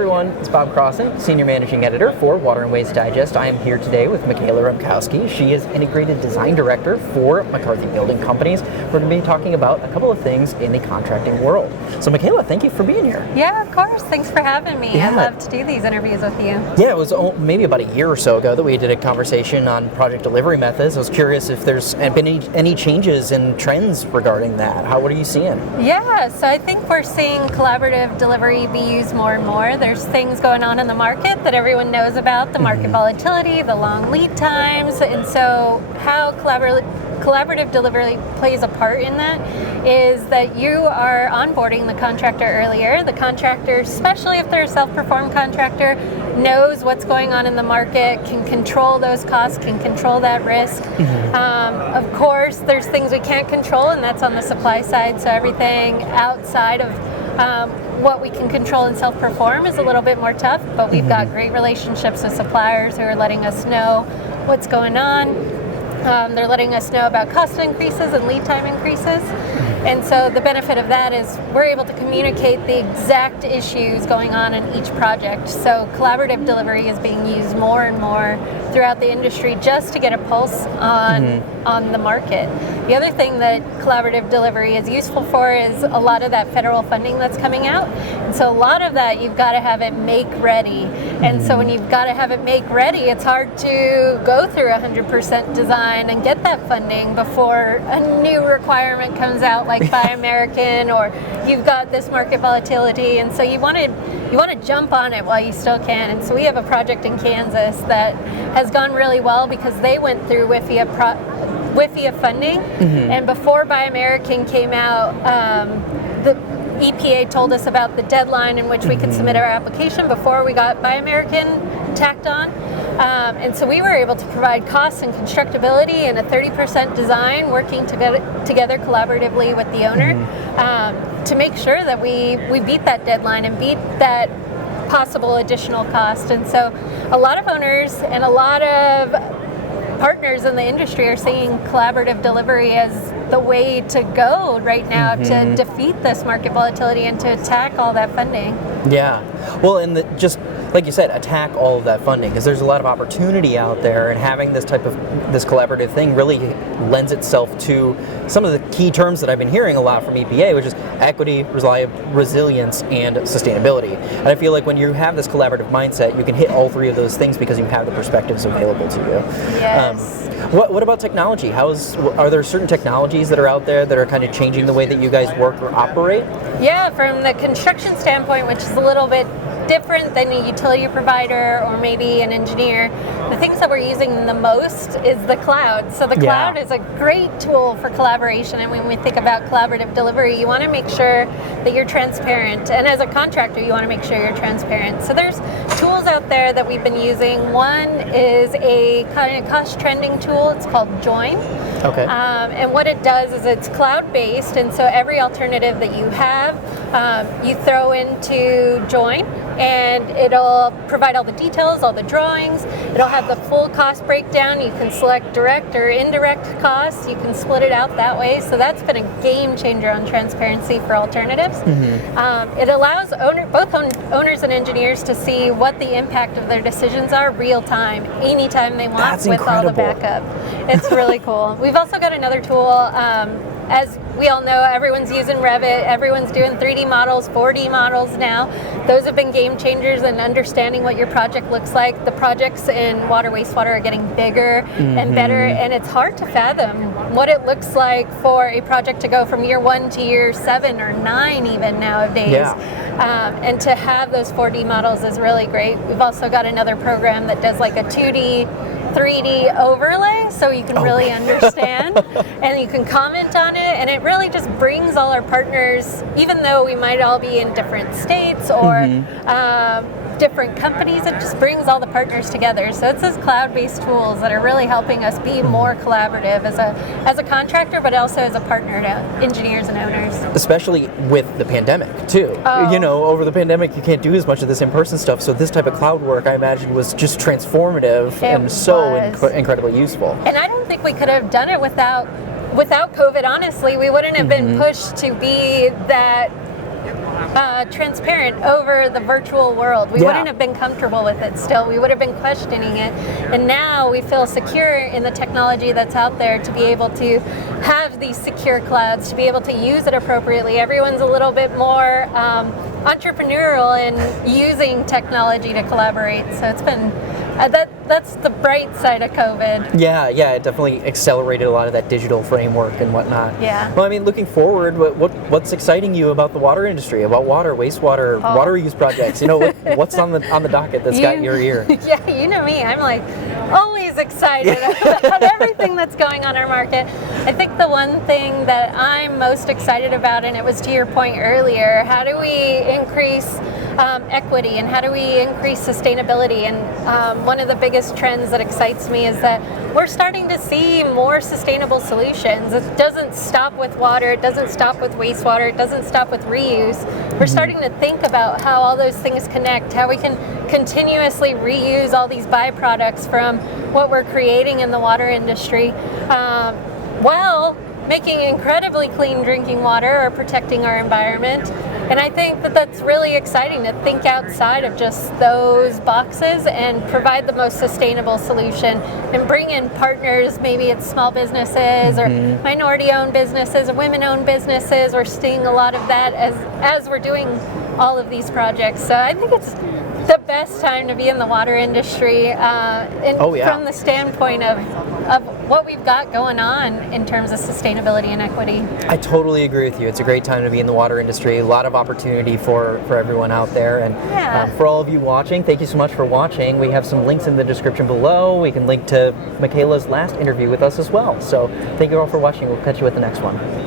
everyone, it's Bob Crossan, Senior Managing Editor for Water and Waste Digest. I am here today with Michaela Rempkowsi. She is Integrated Design Director for McCarthy Building Companies. We're going to be talking about a couple of things in the contracting world. So Michaela, thank you for being here. Yeah, of course. Thanks for having me. Yeah. I love to do these interviews with you. Yeah, it was maybe about a year or so ago that we did a conversation on project delivery methods. I was curious if there's been any changes in trends regarding that. What are you seeing? Yeah, so I think we're seeing collaborative delivery be used more and more. There's things going on in the market that everyone knows about, the market volatility, the long lead times, and so how collaborative delivery plays a part in that is that you are onboarding the contractor earlier. The contractor, especially if they're a self-performed contractor, knows what's going on in the market, can control those costs, can control that risk. Of course, there's things we can't control, and that's on the supply side, so everything outside of what we can control and self-perform is a little bit more tough, but we've got great relationships with suppliers who are letting us know what's going on. They're letting us know about cost increases and lead time increases. And so the benefit of that is we're able to communicate the exact issues going on in each project. So collaborative delivery is being used more and more throughout the industry just to get a pulse on the market. The other thing that collaborative delivery is useful for is a lot of that federal funding that's coming out. And so a lot of that you've got to have it make ready. And so when you've got to have it make ready, it's hard to go through 100% design and get that funding before a new requirement comes out like Buy American, or you've got this market volatility, and so you want to jump on it while you still can. And so we have a project in Kansas that has gone really well because they went through WIFIA funding, and before Buy American came out, the EPA told us about the deadline in which we could submit our application before we got Buy American tacked on. And so we were able to provide costs and constructability and a 30% design working together collaboratively with the owner to make sure that we beat that deadline and beat that possible additional cost. And so a lot of owners and a lot of partners in the industry are seeing collaborative delivery as the way to go right now to defeat this market volatility and to attack all that funding. Yeah. Well, and just like you said, attack all of that funding, because there's a lot of opportunity out there, and having this collaborative thing really lends itself to some of the key terms that I've been hearing a lot from EPA, which is equity, resilience, and sustainability. And I feel like when you have this collaborative mindset, you can hit all three of those things because you have the perspectives available to you. Yes. What about technology? Are there certain technologies that are out there that are kind of changing the way that you guys work or operate? Yeah, from the construction standpoint, which is a little bit different than a utility provider or maybe an engineer, the things that we're using the most is the cloud. So the cloud is a great tool for collaboration, and when we think about collaborative delivery, you want to make sure that you're transparent, and as a contractor you want to make sure you're transparent. So there's tools out there that we've been using. One is a kind of cost trending tool. It's called Join. Okay. And what it does is it's cloud-based, and so every alternative that you have, you throw into Join, and it'll provide all the details, all the drawings. It'll have the full cost breakdown. You can select direct or indirect costs. You can split it out that way. So that's been a game changer on transparency for alternatives. It allows both owners and engineers to see what the impact of their decisions are real time, anytime they want. That's with incredible. All the backup. It's really cool. We've also got another tool. As we all know, everyone's using Revit, everyone's doing 3D models, 4D models now. Those have been game changers in understanding what your project looks like. The projects in water, wastewater are getting bigger and better, and it's hard to fathom what it looks like for a project to go from year 1 to year 7 or 9 even nowadays. Yeah. And to have those 4D models is really great. We've also got another program that does like a 2D, 3D overlay, so you can really understand and you can comment on it, and it really just brings all our partners, even though we might all be in different states or different companies, it just brings all the partners together. So it's those cloud-based tools that are really helping us be more collaborative as a contractor, but also as a partner to engineers and owners. Especially with the pandemic too. You know, over the pandemic you can't do as much of this in-person stuff, so this type of cloud work I imagine was just transformative and so incredibly useful. And I don't think we could have done it without COVID, honestly. We wouldn't have been pushed to be that transparent over the virtual world. We Yeah. wouldn't have been comfortable with it still. We would have been questioning it. And now we feel secure in the technology that's out there to be able to have these secure clouds, to be able to use it appropriately. Everyone's a little bit more entrepreneurial in using technology to collaborate. So it's been, that's the bright side of COVID. Yeah, it definitely accelerated a lot of that digital framework and whatnot. Yeah. Well, I mean, looking forward, what's exciting you about the water industry, about water, wastewater, water use projects? You know, what's on the docket that's got your ear? Yeah, you know me. I'm like always excited about everything that's going on in our market. I think the one thing that I'm most excited about, and it was to your point earlier, how do we increase equity and how do we increase sustainability? And one of the biggest trends that excites me is that we're starting to see more sustainable solutions. It doesn't stop with water, it doesn't stop with wastewater, it doesn't stop with reuse. We're starting to think about how all those things connect, how we can continuously reuse all these byproducts from what we're creating in the water industry, while making incredibly clean drinking water or protecting our environment. And I think that that's really exciting to think outside of just those boxes and provide the most sustainable solution and bring in partners. Maybe it's small businesses or minority-owned businesses or women-owned businesses. We're seeing a lot of that as we're doing all of these projects. So I think it's the best time to be in the water industry from the standpoint of what we've got going on in terms of sustainability and equity. I totally agree with you. It's a great time to be in the water industry. A lot of opportunity for everyone out there. And for all of you watching, thank you so much for watching. We have some links in the description below. We can link to Michaela's last interview with us as well. So thank you all for watching. We'll catch you at the next one.